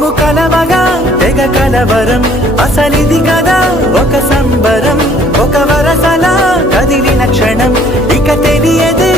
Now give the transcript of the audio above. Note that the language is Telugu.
మేము కలవగా తెగ కలవరం, అసలిది కదా ఒక సంబరం, ఒక వరసలా కదిలిన క్షణం ఇక తెలియదే